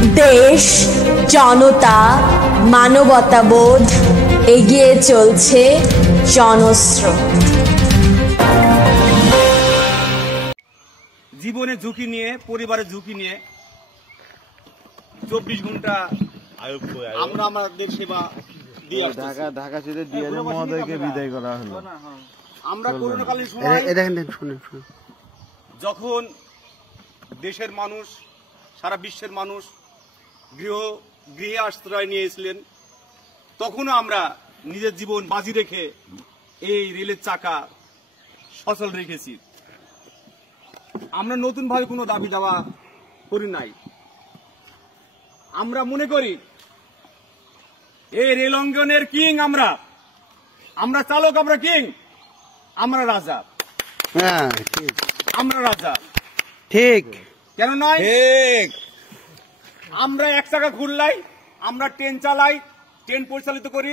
দেশ, জনতা, মানবতাবোধ, এগিয়ে চলছে জনস্রোত। জীবনে ঝুঁকি নিয়ে, পরিবারের ঝুঁকি নিয়ে 24 ঘন্টা আমরা আমাদের সেবা দিয়ে আসছি। ঢাকা থেকে ডিআইজি মহোদয়কে বিদায় করা হলো। আমরা করোনাকালীন সময় যখন দেশের মানুষ, সারা বিশ্বের মানুষ গৃহে আশ্রয় নিয়েছিলেন, তখনও আমরা নিজের জীবন বাজি রেখে এই রেলের চাকা সচল রেখেছি। আমরা নতুন ভাবে কোনো দাবি দাওয়া করি নাই। আমরা মনে করি এই রেল অঙ্গনের কিং আমরা চালক, আমরা কিং, আমরা রাজা। হ্যাঁ, আমরা রাজা, ঠিক কেন নয়? ঠিক। আমরা এক চাকা ঘুরলাই, আমরা ট্রেন চালাই, ট্রেন পরিচালিত করি,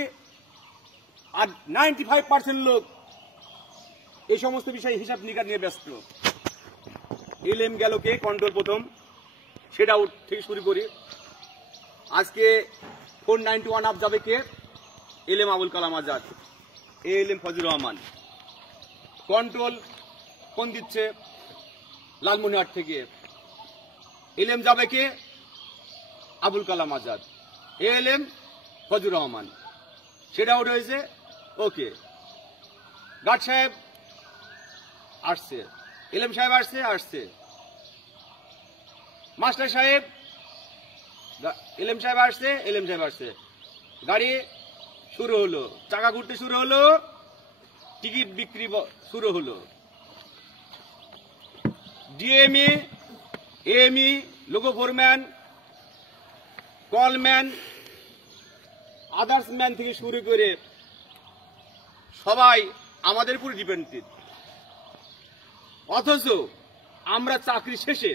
আর 95% লোক এই সমস্ত বিষয়ে হিসাব নিকাশ নিয়ে ব্যস্ত। এলএম গেল কে কন্ট্রোল প্রথম, সেটাও থেকে শুরু করি। আজকে 491 আপ যাবে কে? এলএম আবুল কালাম আজাদ, এলএম ফজলুর রহমান। কন্ট্রোল কোন দিচ্ছে? লালমনিরহাট থেকে। এলএম যাবে কে? আবুল কালাম আজাদ, এলএম ফজলুর রহমান। সেটা উঠে হয়েছে, ওকে। গার্ড সাহেব আসছে, এলএম সাহেব আসছে, মাস্টার সাহেব, এলএম সাহেব আসছে। গাড়ি শুরু হলো, চাকা ঘুরতে শুরু হলো, টিকিট বিক্রি শুরু হলো। ডিএমই, এএমই, লোকো ফোরম্যান, কলম্যান, আদার্স ম্যান থেকে শুরু করে সবাই আমাদের উপর ডিপেন্ডেন্ট। অথচ আমরা চাকরি শেষে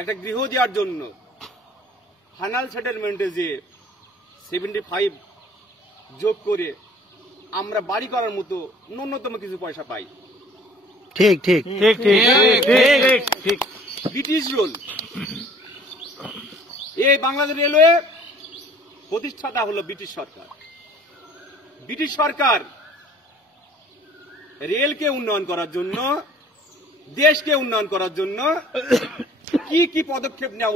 একটা গৃহ দেওয়ার জন্য ফাইনাল সেটেলমেন্টে যে 75 যোগ করে আমরা বাড়ি করার মতো ন্যূনতম কিছু পয়সা পাই। ঠিক ঠিক ঠিক ঠিক ঠিক। British rule. এই বাংলাদেশ রেলওয়ে প্রতিষ্ঠাতা হলো ব্রিটিশ সরকার। ব্রিটিশ সরকার রেলকে উন্নয়ন করার জন্য, দেশকে উন্নয়ন করার জন্য কি কি পদক্ষেপ নেওয়া